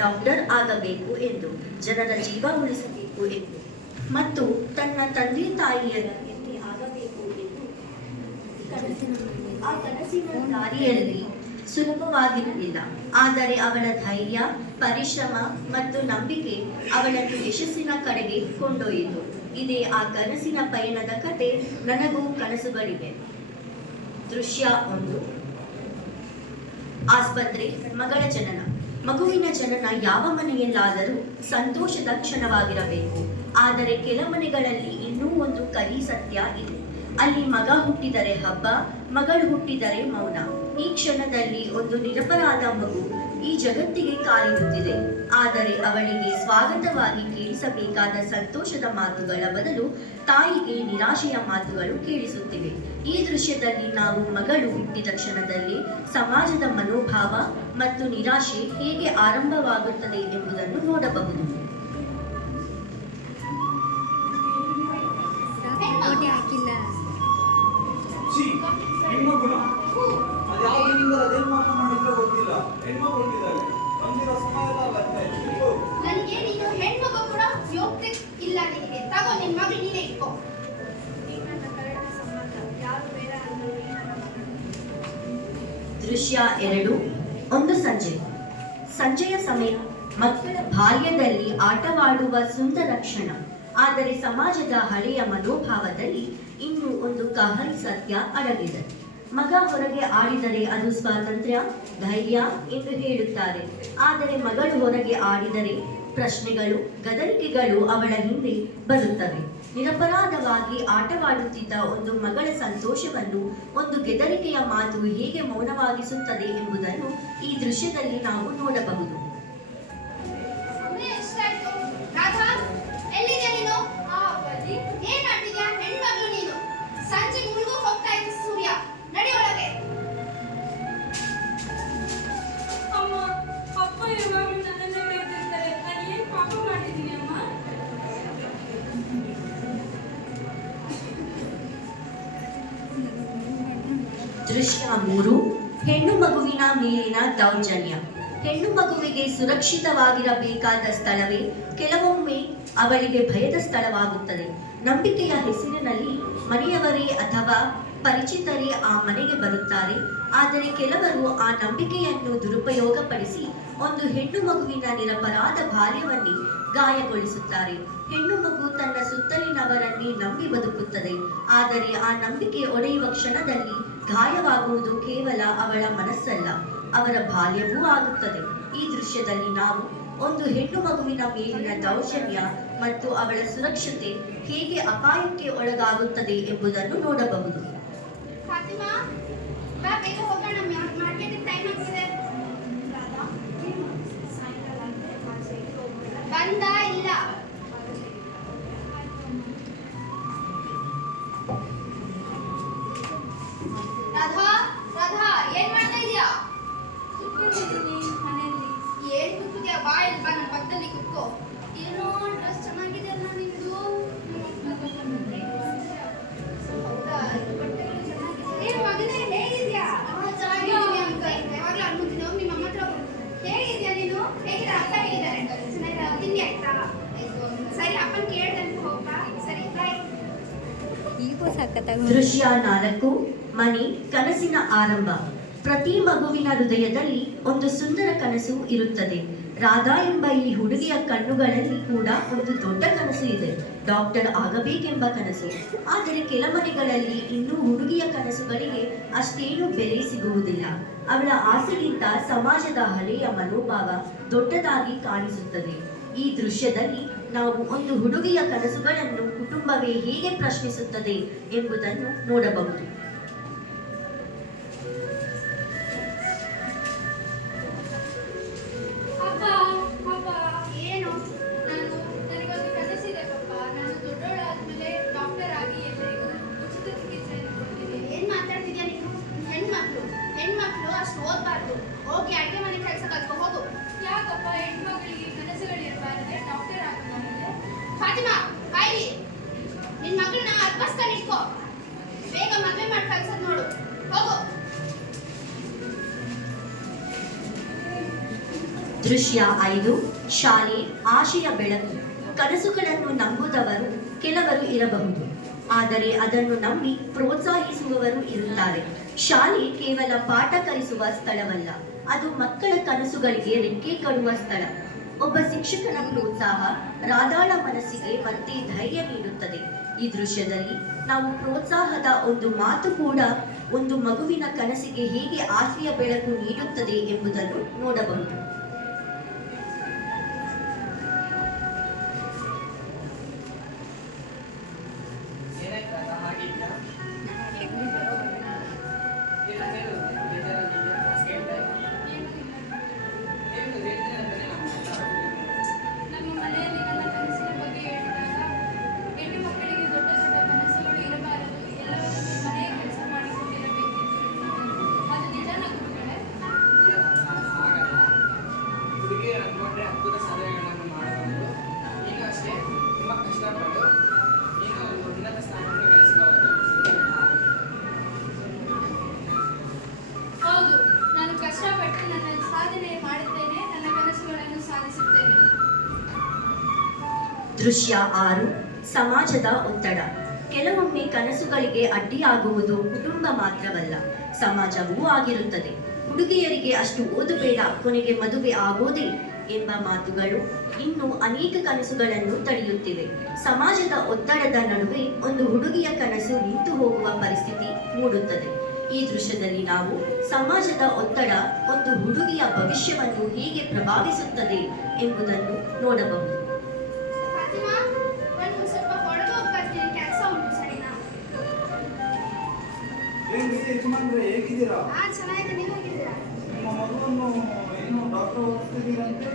Doctor ಆಗಬೇಕು ಎಂದು, ಜನರ ಜೀವ ಉಳಿಸಬೇಕು ಎಂದು ಮತ್ತು ತನ್ನ ತಂದೆ ತಾಯಿಯರ ಹೆಂಡತಿ ಆಗಬೇಕು ಎಂದು ಆ ಕನಸಿನ ದಾರಿಯಲ್ಲಿ ಸುಲಭವಾಗಿರಲಿಲ್ಲ. ಆದರೆ ಅವಳ ಧೈರ್ಯ, ಪರಿಶ್ರಮ ಮತ್ತು ನಂಬಿಕೆ ಅವಳನ್ನು ಯಶಸ್ಸಿನ ಕಡೆಗೆ ಕೊಂಡೊಯ್ಯಿತು. ಇದೇ ಆ ಕನಸಿನ ಪಯಣದ ಕತೆ. ನನಗೂ ಕನಸುಗಳಿವೆ. ದೃಶ್ಯ 1. ಆಸ್ಪತ್ರೆ. ಮಗಳ ಜನನ. ಮಗುವಿನ ಜನನ ಯಾವ ಮನೆಯಲ್ಲಾದರೂ ಸಂತೋಷದ ಕ್ಷಣವಾಗಿರಬೇಕು. ಆದರೆ ಕೆಲ ಮನೆಗಳಲ್ಲಿ ಇನ್ನೂ ಒಂದು ಕಹಿ ಸತ್ಯ ಇದೆ. ಅಲ್ಲಿ ಮಗ ಹುಟ್ಟಿದರೆ ಹಬ್ಬ, ಮಗಳು ಹುಟ್ಟಿದರೆ ಮೌನ. ಈ ಕ್ಷಣದಲ್ಲಿ ಒಂದು ನಿರಪರಾಧ ಮಗು ಈ ಜಗತ್ತಿಗೆ ಕಾಲಿಡುತ್ತಿದೆ. ಆದರೆ ಅವಳಿಗೆ ಸ್ವಾಗತವಾಗಿ ಕೇಳಿಸಬೇಕಾದ ಸಂತೋಷದ ಮಾತುಗಳ ಬದಲು ತಾಯಿಗೆ ನಿರಾಶೆಯ ಮಾತುಗಳು ಕೇಳಿಸುತ್ತಿವೆ. ಈ ದೃಶ್ಯದಲ್ಲಿ ನಾವು ಮಗಳು ಹುಟ್ಟಿದ ಕ್ಷಣದಲ್ಲಿ ಸಮಾಜದ ಮನೋಭಾವ ಮತ್ತು ನಿರಾಶೆ ಹೇಗೆ ಆರಂಭವಾಗುತ್ತದೆ ಎಂಬುದನ್ನು ನೋಡಬಹುದು. ದೃಶ್ಯ 2. ಒಂದು ಸಂಜೆ. ಸಂಜೆಯ ಸಮಯ. ಮಕ್ಕಳ ಬಾಲ್ಯದಲ್ಲಿ ಆಟವಾಡುವ ಸುಂದರ ಕ್ಷಣ. ಆದರೆ ಸಮಾಜದ ಹಳೆಯ ಮನೋಭಾವದಲ್ಲಿ ಇನ್ನೂ ಒಂದು ಕಹಿ ಸತ್ಯ ಅಡಗಿದೆ. ಮಗ ಹೊರಗೆ ಆಡಿದರೆ ಅದು ಸ್ವಾತಂತ್ರ್ಯ, ಧೈರ್ಯ ಎಂದು ಹೇಳುತ್ತಾರೆ. ಆದರೆ ಮಗಳು ಹೊರಗೆ ಆಡಿದರೆ ಪ್ರಶ್ನೆಗಳು, ಗದರಿಕೆಗಳು ಅವಳ ಹಿಂದೆ ಬರುತ್ತವೆ. ನಿರಪರಾಧವಾಗಿ ಆಟವಾಡುತ್ತಿದ್ದ ಒಂದು ಮಗಳ ಸಂತೋಷವನ್ನು ಒಂದು ಗೆದರಿಕೆಯ ಮಾತು ಹೇಗೆ ಮೌನವಾಗಿಸುತ್ತದೆ ಎಂಬುದನ್ನು ಈ ದೃಶ್ಯದಲ್ಲಿ ನಾವು ನೋಡಬಹುದು. ದೃಶ್ಯ 3. ಹೆಣ್ಣು ಮಗುವಿನ ಮೇಲಿನ ದೌರ್ಜನ್ಯ. ಹೆಣ್ಣು ಮಗುವಿಗೆ ಸುರಕ್ಷಿತವಾಗಿರಬೇಕಾದ ಸ್ಥಳವೇ ಕೆಲವೊಮ್ಮೆ ಅವಳಿಗೆ ಭಯದ ಸ್ಥಳವಾಗುತ್ತದೆ. ನಂಬಿಕೆಯ ಹೆಸರಿನಲ್ಲಿ ಮನೆಯವರೇ ಅಥವಾ ಪರಿಚಿತರೇ ಆ ಮನೆಗೆ ಬರುತ್ತಾರೆ. ಆದರೆ ಕೆಲವರು ಆ ನಂಬಿಕೆಯನ್ನು ದುರುಪಯೋಗಪಡಿಸಿ ಒಂದು ಹೆಣ್ಣು ಮಗುವಿನ ನಿರಪರಾಧ ಬಾಲ್ಯವನ್ನೇ ಗಾಯಗೊಳಿಸುತ್ತಾರೆ. ಹೆಣ್ಣು ಮಗು ತನ್ನ ಸುತ್ತಲಿನವರನ್ನೇ ನಂಬಿ ಬದುಕುತ್ತದೆ. ಆದರೆ ಆ ನಂಬಿಕೆ ಒಡೆಯುವ ಕ್ಷಣದಲ್ಲಿ ಗಾಯವಾಗುವುದು ಕೇವಲ ಅವಳ ಮನಸ್ಸಲ್ಲ, ಅವರ ಬಾಲ್ಯವೂ ಆಗುತ್ತದೆ. ಈ ದೃಶ್ಯದಲ್ಲಿ ನಾವು ಒಂದು ಹೆಣ್ಣು ಮಗುವಿನ ಮೇಲಿನ ದೌರ್ಜನ್ಯ ಮತ್ತು ಅವಳ ಸುರಕ್ಷತೆ ಹೇಗೆ ಅಪಾಯಕ್ಕೆ ಒಳಗಾಗುತ್ತದೆ ಎಂಬುದನ್ನು ನೋಡಬಹುದು. ದೃಶ್ಯ 4. ಮನೆ. ಕನಸಿನ ಆರಂಭ. ಪ್ರತಿ ಮಗುವಿನ ಹೃದಯದಲ್ಲಿ ಒಂದು ಸುಂದರ ಕನಸು ಇರುತ್ತದೆ. ರಾಧಾ ಎಂಬ ಈ ಹುಡುಗಿಯ ಕಣ್ಣುಗಳಲ್ಲಿ ಕೂಡ ಒಂದು ದೊಡ್ಡ ಕನಸು ಇದೆ, ಡಾಕ್ಟರ್ ಆಗಬೇಕೆಂಬ ಕನಸು. ಆದರೆ ಕೆಲ ಮನೆಗಳಲ್ಲಿ ಇನ್ನೂ ಹುಡುಗಿಯ ಕನಸುಗಳಿಗೆ ಅಷ್ಟೇನು ಬೆಲೆ ಸಿಗುವುದಿಲ್ಲ. ಅವಳ ಆಸೆಗಿಂತ ಸಮಾಜದ ಹಳೆಯ ಮನೋಭಾವ ದೊಡ್ಡದಾಗಿ ಕಾಣಿಸುತ್ತದೆ. ಈ ದೃಶ್ಯದಲ್ಲಿ ನಾವು ಒಂದು ಹುಡುಗಿಯ ಕನಸುಗಳನ್ನು ಕುಟುಂಬವೇ ಹೇಗೆ ಪ್ರಶ್ನಿಸುತ್ತದೆ ಎಂಬುದನ್ನು ನೋಡಬಹುದು. ನಿನ್ನ ಮಗಳನ್ನ ಅರ್ಪಿಸ್ತಾನೆ ಇಟ್ಕೋ, ಬೇಗ ಮದುವೆ ಮಾಡಿ ಕಳ್ಸೋದು ನೋಡು, ಹೋಗು. ದೃಶ್ಯ 5. ಶಾಲೆ ಆಶೆಯ ಬೆಳಕು. ಕನಸುಗಳನ್ನು ನಂಬುದವರು ಕೆಲವರು ಇರಬಹುದು, ಆದರೆ ಅದನ್ನು ನಂಬಿ ಪ್ರೋತ್ಸಾಹಿಸುವವರು ಇರುತ್ತಾರೆ. ಶಾಲೆ ಕೇವಲ ಪಾಠ ಕಲಿಸುವ ಸ್ಥಳವಲ್ಲ, ಅದು ಮಕ್ಕಳ ಕನಸುಗಳಿಗೆ ರೆಕ್ಕೆ ಕೊಡುವ ಸ್ಥಳ. ಒಬ್ಬ ಶಿಕ್ಷಕನ ಪ್ರೋತ್ಸಾಹ ರಾಧಾಳ ಮನಸ್ಸಿಗೆ ಮತ್ತೆ ಧೈರ್ಯ ನೀಡುತ್ತದೆ. ಈ ದೃಶ್ಯದಲ್ಲಿ ನಾವು ಪ್ರೋತ್ಸಾಹದ ಒಂದು ಮಾತು ಕೂಡ ಒಂದು ಮಗುವಿನ ಕನಸಿಗೆ ಹೇಗೆ ಆಸೆಯ ಬೆಳಕು ನೀಡುತ್ತದೆ ಎಂಬುದನ್ನು ನೋಡಬಹುದು. ನಮ್ಮ ಮನೆಯಲ್ಲಿ ನನ್ನ ಕನಸಿನ ಬಗ್ಗೆ ಹೇಳಿದಾಗ ಹೆಣ್ಣು ಮಕ್ಕಳಿಗೆ ದೊಡ್ಡ ದೊಡ್ಡ ಕನಸುಗಳು ಇರಬಾರದು, ಎಲ್ಲವನ್ನೂ ಮನೆಯ ಕೆಲಸ ಮಾಡಿಕೊಂಡಿರಬೇಕಿತ್ತು. ಅದು ನಿಜಾನ ಗುರುಗಳೇ? ಹುಡುಗಿಯರು ಅಂದ್ಕೊಂಡ್ರೆ ಅದ್ಭುತ ಸಾಧನೆಗಳನ್ನು ಮಾಡಬಹುದು. ನೀನು ಅಷ್ಟೇ ತುಂಬ ಕಷ್ಟಪಟ್ಟು ನೀನು ಒಂದು ಉನ್ನತ ಸ್ಥಾನವನ್ನು ಗಳಿಸಬಹುದು. ಹೌದು, ನಾನು ಕಷ್ಟಪಟ್ಟು ನನ್ನ ಸಾಧನೆ ಮಾಡುತ್ತೇನೆ, ನನ್ನ ಕನಸುಗಳನ್ನು ಸಾಧಿಸುತ್ತೇನೆ. ದೃಶ್ಯ 6. ಸಮಾಜದ ಒತ್ತಡ. ಕೆಲವೊಮ್ಮೆ ಕನಸುಗಳಿಗೆ ಅಡ್ಡಿಯಾಗುವುದು ಕುಟುಂಬ ಮಾತ್ರವಲ್ಲ, ಸಮಾಜವೂ ಆಗಿರುತ್ತದೆ. ಹುಡುಗಿಯರಿಗೆ ಅಷ್ಟು ಓದಬೇಡ, ಕೊನೆಗೆ ಮದುವೆ ಆಗೋದೇ ಎಂಬ ಮಾತುಗಳು ಇನ್ನು ಅನೇಕ ಕನಸುಗಳನ್ನು ತಡೆಯುತ್ತಿವೆ. ಸಮಾಜದ ಒತ್ತಡದ ನಡುವೆ ಒಂದು ಹುಡುಗಿಯ ಕನಸು ನಿಂತು ಹೋಗುವ ಪರಿಸ್ಥಿತಿ ಮೂಡುತ್ತದೆ. ಈ ದೃಶ್ಯದಲ್ಲಿ ನಾವು ಸಮಾಜದ ಒತ್ತಡ ಒಂದು ಹುಡುಗಿಯ ಭವಿಷ್ಯವನ್ನು ಹೇಗೆ ಪ್ರಭಾವಿಸುತ್ತದೆ ಎಂಬುದನ್ನು ನೋಡಬಹುದು. ಫಾತಿಮಾ, ನಾನು ಸ್ವಲ್ಪ ಹೊರಗೆ ಹೋಗ್ಬರ್ತೀನಿ, ಕೆಲಸ ಉಂಟು, ಸರಿನಾ? ಏನ್ರಿ ಯಜಮಾನ್ರೆ, ಹೇಗಿದ್ದೀರಾ? ಚೆನ್ನಾಗಿದೆ, ನೀವು ಹೋಗಿದ್ದೀರಾ? ನಿಮ್ಮ ಮಗುವನ್ನು ಏನೋ ಡಾಕ್ಟರ್ ಓದಿಸ್ತಿದ್ದೀರಂತೆ.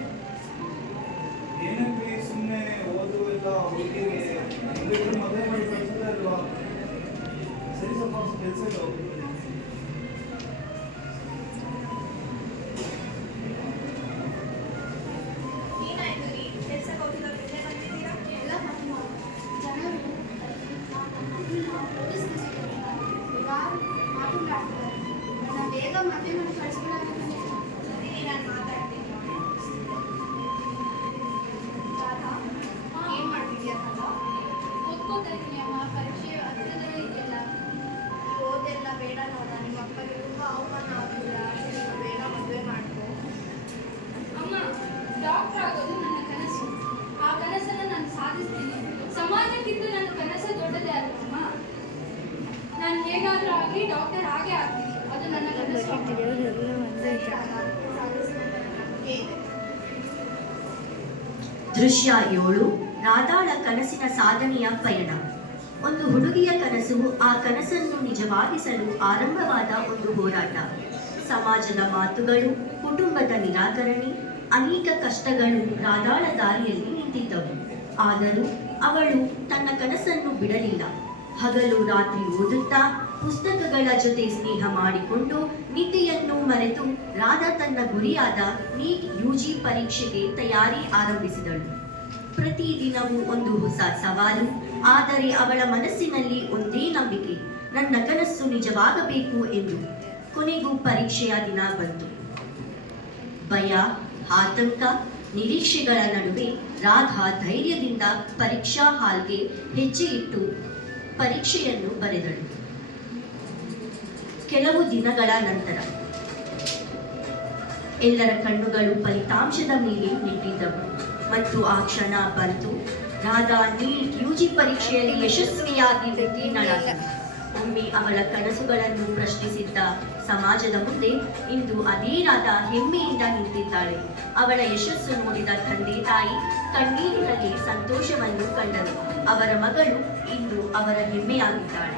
ಏನಕ್ಕೆ ಸುಮ್ಮನೆ ಓದು ಎಲ್ಲ ಹುಡುಗಿಗೆ ಹೆಂಗಿದ್ರು ಮದುವೆ ಮಾಡಿ ಕಳಿಸಿದ್ರೆ ಅಲ್ವಾ? ಸರಿ, ಸ್ವಲ್ಪ ಕೆಲಸಕ್ಕೆ ಹೋಗಿ. ಏನಾಯ್ತು ರೀ? ಕೆಲಸಕ್ಕೆ ಹೋಗಿಲ್ಲ, ಬೆಳೆ ಬಂದಿದ್ದೀರಾ? ಎಲ್ಲ ಫಾತಿಮಾ, ಜನರು ಮಾತುಗಳಾಡ್ತಾರೆ. ನನ್ನ ಬೇಗ ಮದುವೆ ಮಾಡಿ ಕಳಿಸ್ಬಿಡೋಣ. ಸರಿ, ನಾನು ಮಾತಾಡ್ತೀನಿ. ರಾಧಾ, ಏನು ಮಾಡ್ತಿದ್ಯಾ? ಓದ್ಕೋತಾ ಇದ್ದೀನಿ ಅಮ್ಮ, ಪರೀಕ್ಷೆ ಹತ್ತಿರದಲ್ಲೇ ಇದೆಯಲ್ಲ. ಓದೆಲ್ಲ ಬೇಡ ನೋಡ, ನಿಮ್ಮ ಅಪ್ಪಗೆ ತುಂಬ ಅವಮಾನ ಆಗಿಲ್ಲ, ನೀವು ಬೇಗ ಮದುವೆ ಮಾಡ್ಕೋ. ಅಮ್ಮ, ಡಾಕ್ಟರ್ ಆಗೋದು ನನ್ನ ಕನಸು. ಆ ಕನಸನ್ನು ನಾನು ಸಾಧಿಸ್ತೀನಿ. ಸಮಾಜಕ್ಕಿಂತ ನನ್ನ ಕನಸು ದೊಡ್ಡದೇ ಅಲ್ವಮ್ಮ. ನಾನು ಹೇಗಾದರೂ ಆಗಿ ಡಾಕ್ಟರ್ ಆಗೇ ಆಗ್ತೀನಿ, ಅದು ನನ್ನ ಕನಸು. ದೃಶ್ಯ 7. ರಾಧಾಳ ಕನಸಿನ ಸಾಧನೆಯ ಪಯಣ. ಒಂದು ಹುಡುಗಿಯ ಕನಸು ಆ ಕನಸನ್ನು ನಿಜವಾಗಿಸಲು ಆರಂಭವಾದ ಒಂದು ಹೋರಾಟ. ಸಮಾಜದ ಮಾತುಗಳು, ಕುಟುಂಬದ ನಿರಾಕರಣೆ, ಅನೇಕ ಕಷ್ಟಗಳು ರಾಧಾಳ ದಾರಿಯಲ್ಲಿ ನಿಂತಿದ್ದವು. ಆದರೂ ಅವಳು ತನ್ನ ಕನಸನ್ನು ಬಿಡಲಿಲ್ಲ. ಹಗಲು ರಾತ್ರಿ ಓದುತ್ತಾ, ಪುಸ್ತಕಗಳ ಜೊತೆ ಸ್ನೇಹ ಮಾಡಿಕೊಂಡು, ನಿದ್ದೆಯನ್ನು ಮರೆತು ರಾಧಾ ತನ್ನ ಗುರಿಯಾದ ನೀಟ್ UG ಪರೀಕ್ಷೆಗೆ ತಯಾರಿ ಆರಂಭಿಸಿದಳು. ಪ್ರತಿದಿನವೂ ಒಂದು ಹೊಸ ಸವಾಲು, ಆದರೆ ಅವಳ ಮನಸ್ಸಿನಲ್ಲಿ ಒಂದೇ ನಂಬಿಕೆ, ನನ್ನ ಕನಸು ನಿಜವಾಗಬೇಕು ಎಂದು. ಕೊನೆಗೂ ಪರೀಕ್ಷೆಯ ದಿನ ಬಂತು. ಭಯ, ಆತಂಕ, ನಿರೀಕ್ಷೆಗಳ ನಡುವೆ ರಾಧಾ ಧೈರ್ಯದಿಂದ ಪರೀಕ್ಷಾ ಹಾಲ್ಗೆ ಹೆಜ್ಜೆ ಇಟ್ಟು ಪರೀಕ್ಷೆಯನ್ನು ಬರೆದಳು. ಕೆಲವು ದಿನಗಳ ನಂತರ ಎಲ್ಲರ ಕಣ್ಣುಗಳು ಫಲಿತಾಂಶದ ಮೇಲೆ ನೆಟ್ಟಿದ್ದವು ಮತ್ತು ಆ ಕ್ಷಣ ಬಂತು. ರಾಧಾ ನೀಟ್ UG ಪರೀಕ್ಷೆಯಲ್ಲಿ ಯಶಸ್ವಿಯಾಗಿ ಉತ್ತೀರ್ಣಳಾದಳು. ಒಮ್ಮೆ ಅವಳ ಕನಸುಗಳನ್ನು ಪ್ರಶ್ನಿಸಿದ್ದ ಸಮಾಜದ ಮುಂದೆ ಇಂದು ಅದೇ ರಾಧಾ ಹೆಮ್ಮೆಯಿಂದ ನಿಂತಿದ್ದಾಳೆ. ಅವಳ ಯಶಸ್ಸು ನೋಡಿದ ತಂದೆ ತಾಯಿ ಕಣ್ಣೀರಿನಲ್ಲಿ ಸಂತೋಷವನ್ನು ಕಂಡರು. ಅವರ ಮಗಳು ಇಂದು ಅವರ ಹೆಮ್ಮೆಯಾಗಿದ್ದಾಳೆ.